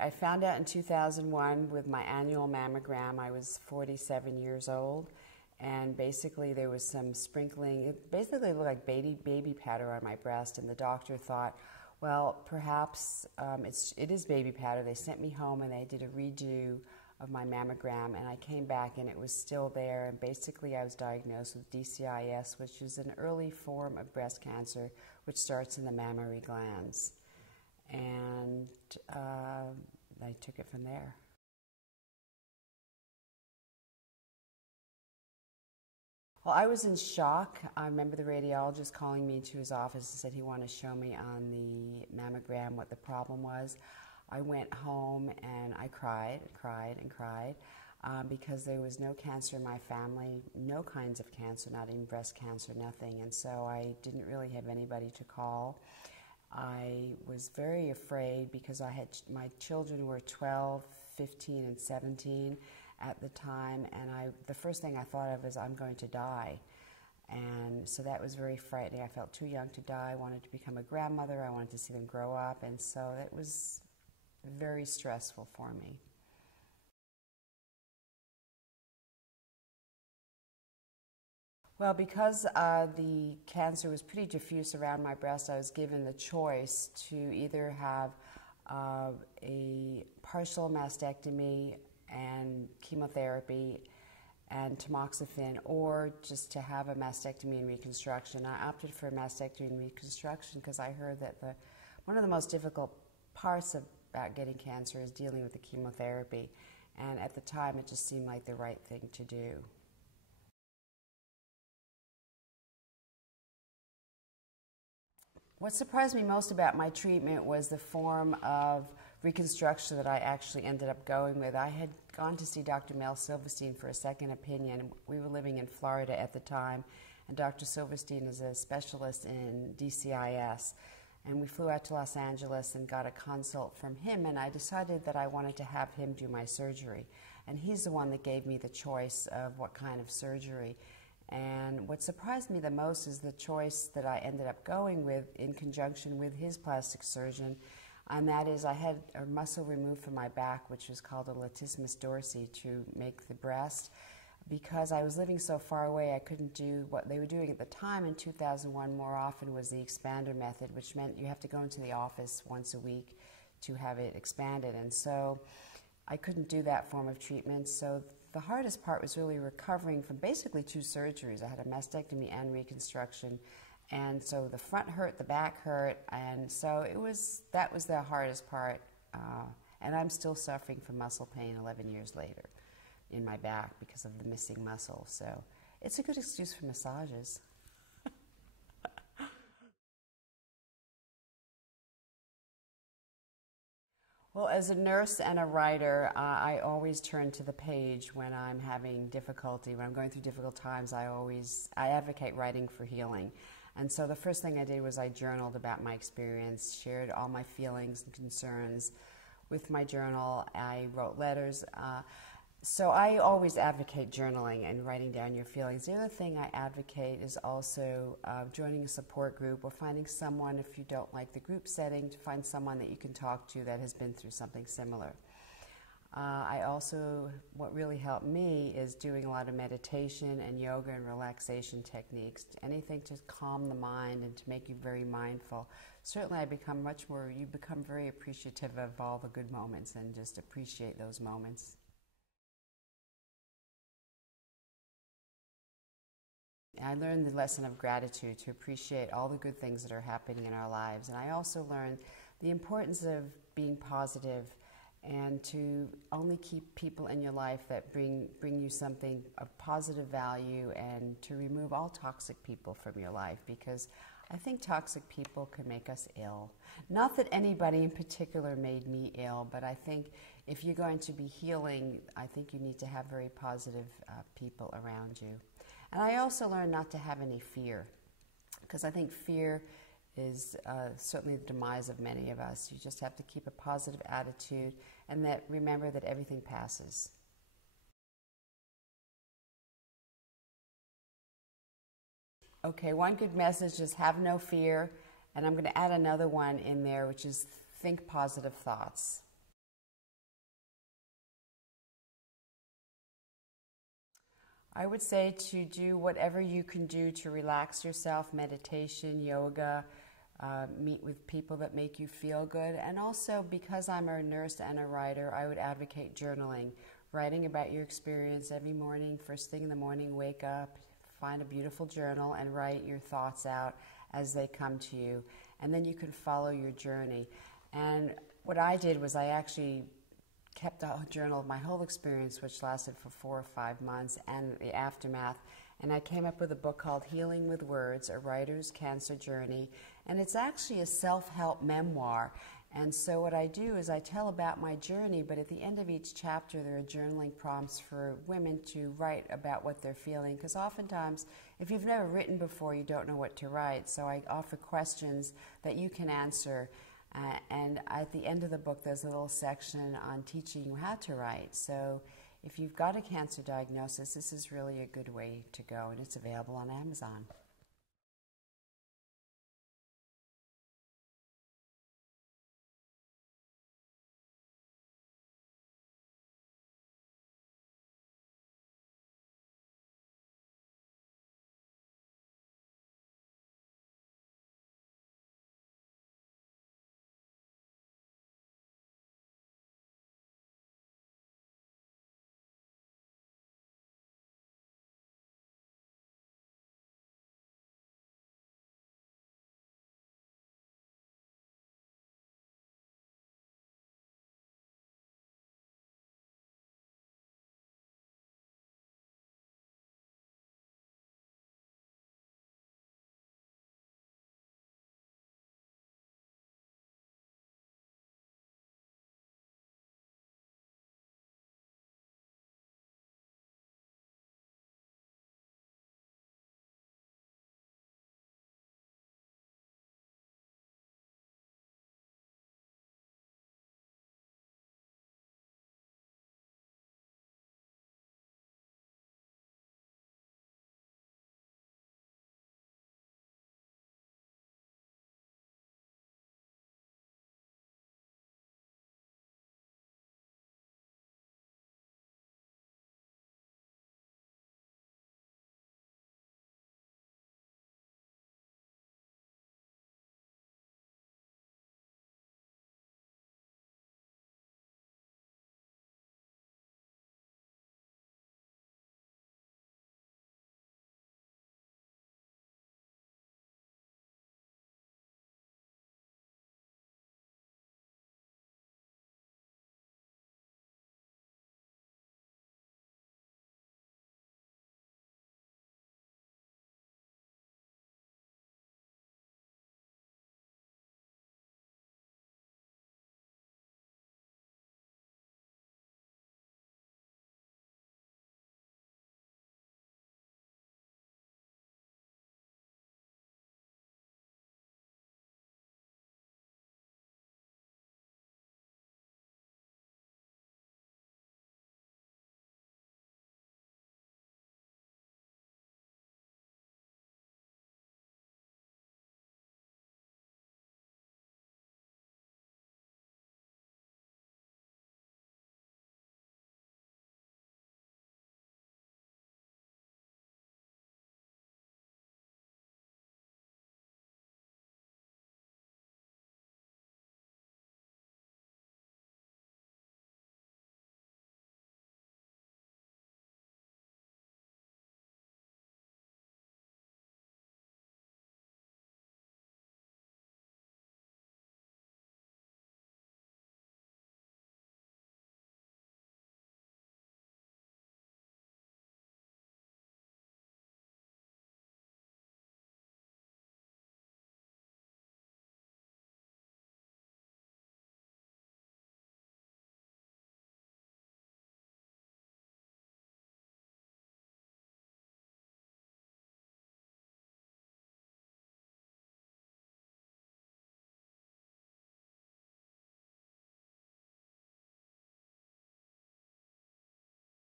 I found out in 2001 with my annual mammogram. I was 47 years old, and basically there was some sprinkling. It basically looked like baby powder on my breast, and the doctor thought, well, perhaps it is baby powder. They sent me home and they did a redo of my mammogram, and I came back and it was still there, and basically I was diagnosed with DCIS, which is an early form of breast cancer which starts in the mammary glands. And I took it from there. Well, I was in shock. I remember the radiologist calling me to his office and said he wanted to show me on the mammogram what the problem was. I went home and I cried because there was no cancer in my family, no kinds of cancer, not even breast cancer, nothing. And so I didn't really have anybody to call. I was very afraid because my children were 12, 15, and 17 at the time, and the first thing I thought of is I'm going to die. And so that was very frightening. I felt too young to die. I wanted to become a grandmother. I wanted to see them grow up, and so it was very stressful for me. Well, because the cancer was pretty diffuse around my breast, I was given the choice to either have a partial mastectomy and chemotherapy and tamoxifen, or just to have a mastectomy and reconstruction. I opted for a mastectomy and reconstruction because I heard that one of the most difficult parts about getting cancer is dealing with the chemotherapy, and at the time it just seemed like the right thing to do. What surprised me most about my treatment was the form of reconstruction that I actually ended up going with. I had gone to see Dr. Mel Silverstein for a second opinion. We were living in Florida at the time, and Dr. Silverstein is a specialist in DCIS. And we flew out to Los Angeles and got a consult from him, and I decided that I wanted to have him do my surgery. And he's the one that gave me the choice of what kind of surgery. And what surprised me the most is the choice that I ended up going with in conjunction with his plastic surgeon, and that is I had a muscle removed from my back, which was called a latissimus dorsi, to make the breast. Because I was living so far away, I couldn't do what they were doing at the time in 2001 more often was the expander method, which meant you have to go into the office once a week to have it expanded. And so I couldn't do that form of treatment. So the hardest part was really recovering from basically two surgeries. I had a mastectomy and reconstruction. And so the front hurt, the back hurt, and so that was the hardest part. And I'm still suffering from muscle pain 11 years later in my back because of the missing muscle. So it's a good excuse for massages. Well, as a nurse and a writer, I always turn to the page when I'm having difficulty. When I'm going through difficult times, I advocate writing for healing. And so the first thing I did was I journaled about my experience, shared all my feelings and concerns with my journal. I wrote letters. So I always advocate journaling and writing down your feelings. The other thing I advocate is also joining a support group, or finding someone, if you don't like the group setting, to find someone that you can talk to that has been through something similar. What really helped me is doing a lot of meditation and yoga and relaxation techniques, anything to calm the mind and to make you very mindful. Certainly you become very appreciative of all the good moments and just appreciate those moments. I learned the lesson of gratitude, to appreciate all the good things that are happening in our lives. And I also learned the importance of being positive and to only keep people in your life that bring you something of positive value, and to remove all toxic people from your life, because I think toxic people can make us ill. Not that anybody in particular made me ill, but I think if you're going to be healing, I think you need to have very positive people around you. And I also learned not to have any fear, because I think fear is certainly the demise of many of us. You just have to keep a positive attitude, and remember that everything passes. Okay, one good message is have no fear, and I'm going to add another one in there, which is think positive thoughts. I would say to do whatever you can do to relax yourself, meditation, yoga, meet with people that make you feel good. And also, because I'm a nurse and a writer, I would advocate journaling, writing about your experience every morning. First thing in the morning, wake up, find a beautiful journal and write your thoughts out as they come to you. And then you can follow your journey. And what I did was I actually kept a journal of my whole experience, which lasted for 4 or 5 months, and the aftermath. And I came up with a book called Healing with Words, A Writer's Cancer Journey. And it's actually a self-help memoir. And so what I do is I tell about my journey, but at the end of each chapter there are journaling prompts for women to write about what they're feeling. Because oftentimes, if you've never written before, you don't know what to write. So I offer questions that you can answer. And at the end of the book, there's a little section on teaching you how to write. So if you've got a cancer diagnosis, this is really a good way to go, and it's available on Amazon.